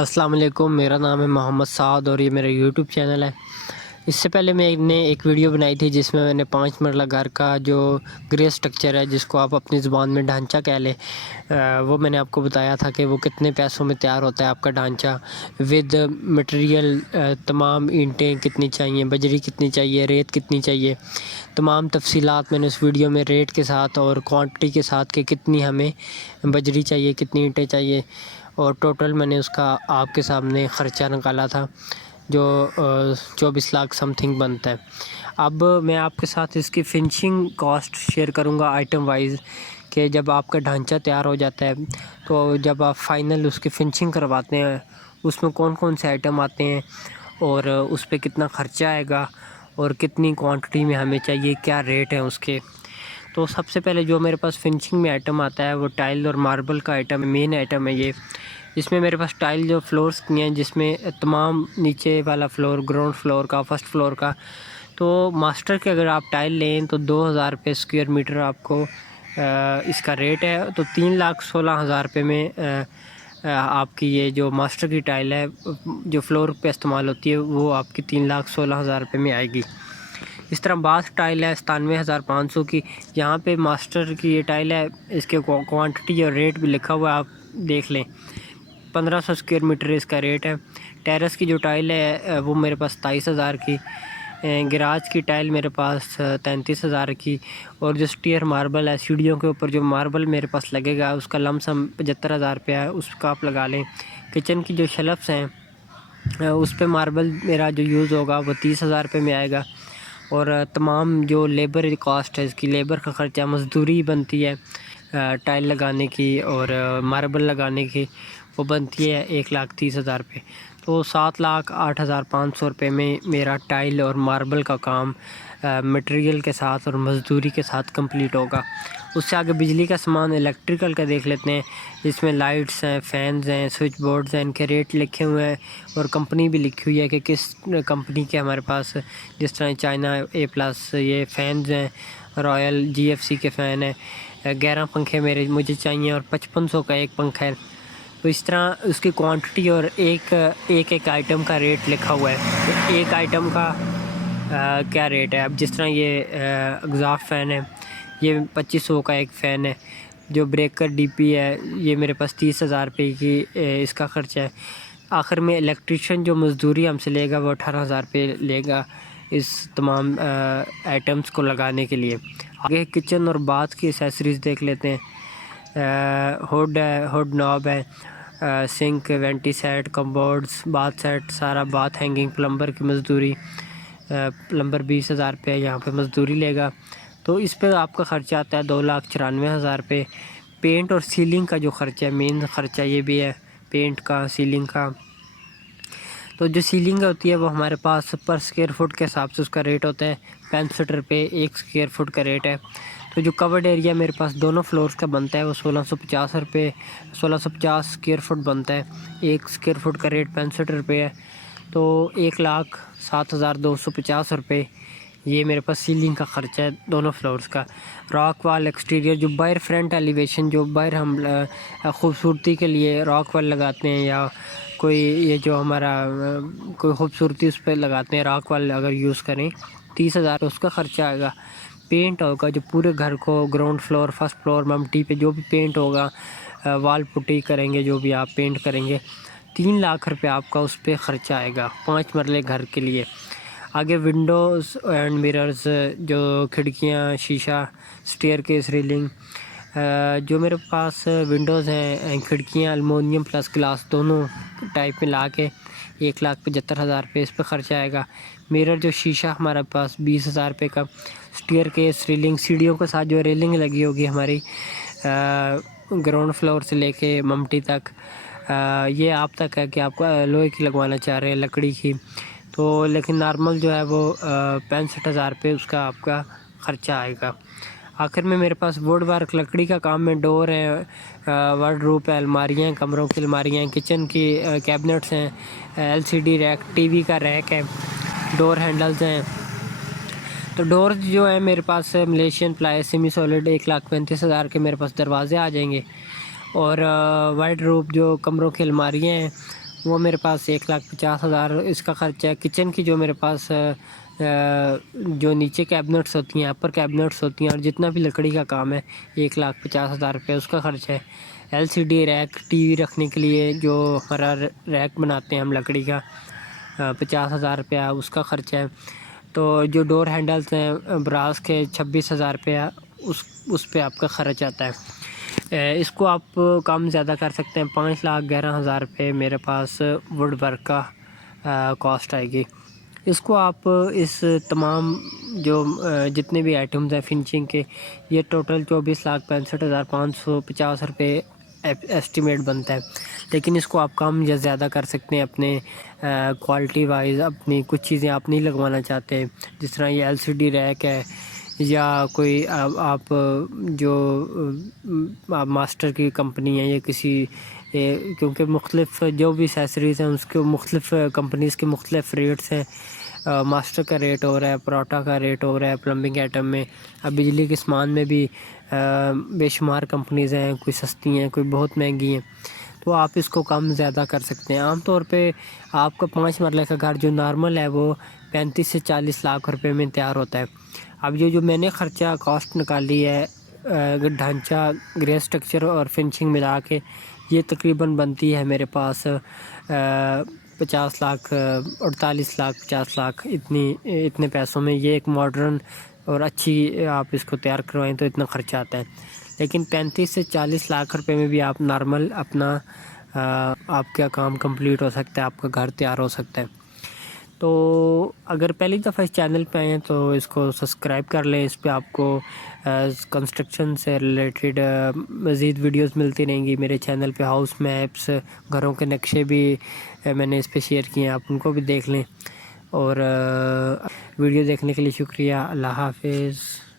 अस्सलाम वालेकुम, मेरा नाम है मोहम्मद साद और ये मेरा यूट्यूब चैनल है। इससे पहले मैंने एक वीडियो बनाई थी जिसमें मैंने 5 मरला घर का जो ग्रे स्ट्रक्चर है, जिसको आप अपनी ज़ुबान में ढांचा कह लें, वो मैंने आपको बताया था कि वो कितने पैसों में तैयार होता है आपका ढांचा विद मटेरियल। तमाम ईंटें कितनी चाहिए, बजरी कितनी चाहिए, रेत कितनी चाहिए, तमाम तफसीलात मैंने उस वीडियो में रेट के साथ और क्वांटिटी के साथ कि कितनी हमें बजरी चाहिए, कितनी ईंटें चाहिए, और टोटल मैंने उसका आपके सामने ख़र्चा निकाला था जो 24 लाख समथिंग बनता है। अब मैं आपके साथ इसकी फिनिशिंग कॉस्ट शेयर करूंगा आइटम वाइज कि जब आपका ढांचा तैयार हो जाता है तो जब आप फाइनल उसकी फिनिशिंग करवाते हैं उसमें कौन कौन से आइटम आते हैं और उस पर कितना ख़र्चा आएगा और कितनी क्वांटिटी में हमें चाहिए, क्या रेट है उसके। तो सबसे पहले जो मेरे पास फिनिशिंग में आइटम आता है वो टाइल और मार्बल का आइटम, मेन आइटम है ये। इसमें मेरे पास टाइल जो फ्लोर्स की हैं, जिसमें तमाम नीचे वाला फ्लोर, ग्राउंड फ्लोर का, फर्स्ट फ्लोर का, तो मास्टर के अगर आप टाइल लें तो 2000 रुपये स्क्वायर मीटर आपको इसका रेट है। तो 3,16,000 रुपये में आपकी ये जो मास्टर की टाइल है जो फ्लोर पे इस्तेमाल होती है वो आपकी 3,16,000 रुपये में आएगी। इस तरह बास टाइल है 97,500 की। यहाँ पे मास्टर की ये टाइल है, इसके क्वांटिटी और रेट भी लिखा हुआ है, आप देख लें। 1500 स्क्वायर मीटर इसका रेट है। टेरेस की जो टाइल है वो मेरे पास 27,000 की। गराज की टाइल मेरे पास 33,000 की। और जो स्टीयर मार्बल है, सीढ़ियों के ऊपर जो मार्बल मेरे पास लगेगा उसका लमसम 75,000 रुपया है, उसका आप लगा लें। किचन की जो शेल्फ्स हैं उस पर मार्बल मेरा जो यूज़ होगा वो 30,000 रुपये में आएगा। और तमाम जो लेबर कॉस्ट है, इसकी लेबर का ख़र्चा, मज़दूरी बनती है टाइल लगाने की और मार्बल लगाने की, वो बनती है 1,30,000 रुपये। तो 7,08,500 रुपये में मेरा टाइल और मार्बल का काम मटेरियल के साथ और मज़दूरी के साथ कंप्लीट होगा। उससे आगे बिजली का सामान इलेक्ट्रिकल का देख लेते हैं। इसमें लाइट्स हैं, फ़ैन्स हैं, स्विच बोर्ड्स हैं, इनके रेट लिखे हुए हैं और कंपनी भी लिखी हुई है कि किस कंपनी के हमारे पास, जिस तरह चाइना A+, ये फ़ैन्स हैं, रॉयल GFC के फ़ैन हैं। 11 पंखे मुझे चाहिए और 5500 का एक पंखा है। तो इस तरह उसकी क्वांटिटी और एक आइटम का रेट लिखा हुआ है। तो एक आइटम का क्या रेट है। अब जिस तरह ये एग्जॉस्ट फ़ैन है, ये 2500 का एक फ़ैन है। जो ब्रेकर DP है ये मेरे पास 30,000 रुपये की इसका ख़र्चा है। आखिर में इलेक्ट्रिशियन जो मज़दूरी हमसे लेगा वो 18,000 रुपये लेगा इस तमाम आइटम्स को लगाने के लिए। आगे किचन और बाथ की एसेसरीज़ देख लेते हैं। हुड है, हुड नॉब है, sink, vanity set, cupboards, bath set, सारा बाथ हैंगिंग, प्लम्बर की मज़दूरी, प्लम्बर 20,000 रुपये यहाँ पे मज़दूरी लेगा। तो इस पर आपका ख़र्चा आता है 2,94,000 रुपये। पेंट और सीलिंग का जो ख़र्चा है, मेन ख़र्चा ये भी है पेंट का, सीलिंग का। तो जो सीलिंग होती है वो हमारे पास पर स्क्वायर फुट के हिसाब से उसका रेट होता है 65 रुपये, 1 स्क्वायर फुट का रेट है। तो जो कवर्ड एरिया मेरे पास दोनों फ्लोर्स का बनता है वो 1650 रुपये, 1650 स्क्वायर फुट बनता है। 1 स्क्वायर फुट का रेट 65 रुपये है। तो 1,07,250 रुपये ये मेरे पास सीलिंग का ख़र्चा है दोनों फ्लोर्स का। रॉक वाल एक्सटीरियर, जो बाहर फ्रंट एलिवेशन, जो बाहर हम ख़ूबसूरती के लिए रॉक वाल लगाते हैं या कोई ये जो हमारा कोई ख़ूबसूरती उस पर लगाते हैं, रॉक वाल अगर यूज़ करें 30,000 उसका ख़र्चा आएगा। पेंट होगा जो पूरे घर को, ग्राउंड फ्लोर, फर्स्ट फ्लोर, मम्टी पे जो भी पेंट होगा, वाल पुट्टी करेंगे, जो भी आप पेंट करेंगे, 3 लाख रुपये आपका उस पर ख़र्चा आएगा 5 मरले घर के लिए। आगे विंडोज़ एंड मिरर्स, जो खिड़कियाँ, शीशा, स्टेयरकेस, रेलिंग, जो मेरे पास विंडोज़ हैं, खिड़कियाँ एलुमिनियम प्लस ग्लास दोनों टाइप में ला के 1,75,000 रुपये इस पर ख़र्चा आएगा। मिरर जो शीशा हमारे पास 20,000 रुपये का। स्टेयरकेस, रेलिंग, सीढ़ियों के साथ जो रेलिंग लगी होगी हमारी ग्राउंड फ्लोर से लेके मम्टी तक, ये आप तक है कि आपको लोहे की लगवाना चाह रहे हैं, लकड़ी की, तो लेकिन नॉर्मल जो है वो 65,000 रुपये उसका आपका ख़र्चा आएगा। आखिर में मेरे पास वुड वर्क, लकड़ी का काम में डोर है, वार्डरोब है, अलमारियाँ हैं, कमरों की अलमारियाँ हैं, किचन की कैबिनेट्स हैं, LCD रैक, TV का रैक है, डोर हैंडल्स हैं। तो डोर जो है मेरे पास मलेशियन प्लाई सेमी सॉलिड 1,35,000 के मेरे पास दरवाजे आ जाएंगे। और वार्डरोब जो कमरों की अलमारियाँ हैं वो मेरे पास 1,50,000 इसका ख़र्चा है। किचन की जो मेरे पास जो नीचे कैबिनेट्स होती हैं, अपर कैबिनेट्स होती हैं और जितना भी लकड़ी का काम है 1,50,000 रुपये उसका ख़र्चा है। LCD रैक टीवी रखने के लिए जो हमारा रैक बनाते हैं हम लकड़ी का 50,000 रुपया उसका ख़र्चा है। तो जो डोर हैंडल्स हैं ब्रास के 26,000 रुपया उस पे आपका ख़र्च आता है। इसको आप कम ज़्यादा कर सकते हैं। 5,11,000 रुपये मेरे पास वुड वर्क का कॉस्ट आएगी। इसको आप इस तमाम जो जितने भी आइटम्स हैं फिनिशिंग के, ये टोटल 24,65,550 रुपये एस्टिमेट बनता है। लेकिन इसको आप कम या ज़्यादा कर सकते हैं अपने क्वालिटी वाइज। अपनी कुछ चीज़ें आप नहीं लगवाना चाहते, जिस तरह ये LCD रैक है या कोई आप जो आप मास्टर की कंपनी है या किसी क्योंकि मुख्तलिफ जो भी एसेसरीज़ हैं उसके मुख्तलिफ कंपनीज़ के मुख्तलिफ रेट्स हैं। मास्टर का रेट हो रहा है, परोटा का रेट हो रहा है प्लम्बिंग आइटम में। अब बिजली के सामान में भी बेशुमार कंपनीज़ हैं, कोई सस्ती हैं कोई बहुत महंगी हैं। तो आप इसको कम ज़्यादा कर सकते हैं। आम तौर पे आपका 5 मरले का घर जो नॉर्मल है वो 35 से 40 लाख रुपए में तैयार होता है। अब जो मैंने ख़र्चा कॉस्ट निकाली है ढांचा ग्रे स्ट्रक्चर और फिनिशिंग मिला के, ये तकरीबन बनती है मेरे पास 50 लाख 48 लाख 50 लाख इतने पैसों में। ये एक मॉडर्न और अच्छी आप इसको तैयार करवाएं तो इतना ख़र्चा आता है। लेकिन 35 से 40 लाख रुपए में भी आप नॉर्मल अपना आपका काम कंप्लीट हो सकता है, आपका घर तैयार हो सकता है। तो अगर पहली दफ़ा इस चैनल पे आए हैं तो इसको सब्सक्राइब कर लें। इस पे आपको कंस्ट्रक्शन से रिलेटेड मज़ीद वीडियोस मिलती रहेंगी। मेरे चैनल पे हाउस मैप्स, घरों के नक्शे भी मैंने इस पे शेयर किए हैं, आप उनको भी देख लें। और वीडियो देखने के लिए शुक्रिया। अल्लाह हाफिज़।